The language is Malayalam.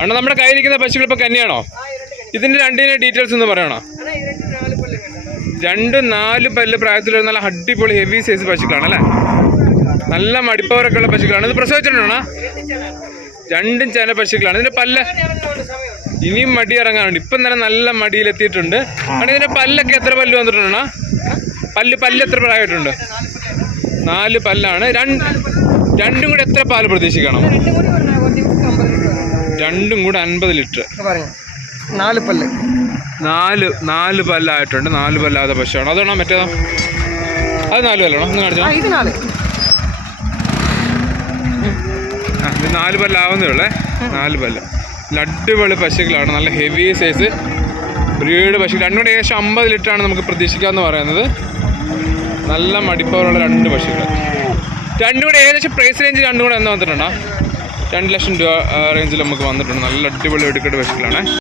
അണ്ണാ നമ്മുടെ കയ്യിരിക്കുന്ന പശുക്കൾ ഇപ്പൊ കന്നിയാണോ? ഇതിന്റെ രണ്ടിന്റെ ഡീറ്റെയിൽസ് ഒന്ന് പറയണോ? 2-4 പല്ല് പ്രായത്തിലുള്ള നല്ല അടിപൊളി ഹെവി സൈസ് പശുക്കളാണ് അല്ലേ? നല്ല മടിപ്പവരൊക്കെ ഉള്ള പശുക്കളാണ്. ഇത് പ്രസവിച്ചിട്ടുണ്ടോ? 2 ചെന പശുക്കളാണ്. ഇതിന്റെ പല്ല് ഇനിയും മടി ഇറങ്ങാനുണ്ട്. ഇപ്പം തന്നെ നല്ല മടിയിലെത്തിയിട്ടുണ്ട്. അവിടെ ഇതിന്റെ പല്ലൊക്കെ എത്ര പല്ല് വന്നിട്ടുണ്ടോ? പല്ല് എത്ര പ്രായമായിട്ടുണ്ട്? 4 പല്ലാണ്. രണ്ടും കൂടെ എത്ര പാല് പ്രതീക്ഷിക്കണം? രണ്ടും കൂടെ 50 ലിറ്റർ. 4 പല്ല്. 4 പല്ലായിട്ടുണ്ട്. 4 പല്ലാത്ത പശുവാണ്. അതാണോ മറ്റേതോ? അത് 4 പല്ലാണോ? ഒന്ന് കാണിച്ചോ. ഇത് 4. ഇത് 4 പല്ലാവുന്നേ ഉള്ളേ. 4 പല്ല്. അടിപൊളി പശുക്കളാണ്. നല്ല ഹെവി സൈസ് ബ്രീഡ് പശുക്കൾ. രണ്ടും കൂടെ ഏകദേശം 50 ലിറ്ററാണ് നമുക്ക് പ്രതീക്ഷിക്കാമെന്ന് പറയുന്നത്. നല്ല മടിപ്പവറുള്ള 2 പശുക്കൾ. രണ്ടും കൂടെ ഏകദേശം പ്രൈസ് റേഞ്ച് രണ്ടും കൂടെ എന്ന് വന്നിട്ടുണ്ടോ? 2 ലക്ഷം രൂപ റേഞ്ചിൽ നമുക്ക് വന്നിട്ടുണ്ട്. നല്ല അടിപൊളി വെടിക്കെട്ട് പശുക്കളാണ്.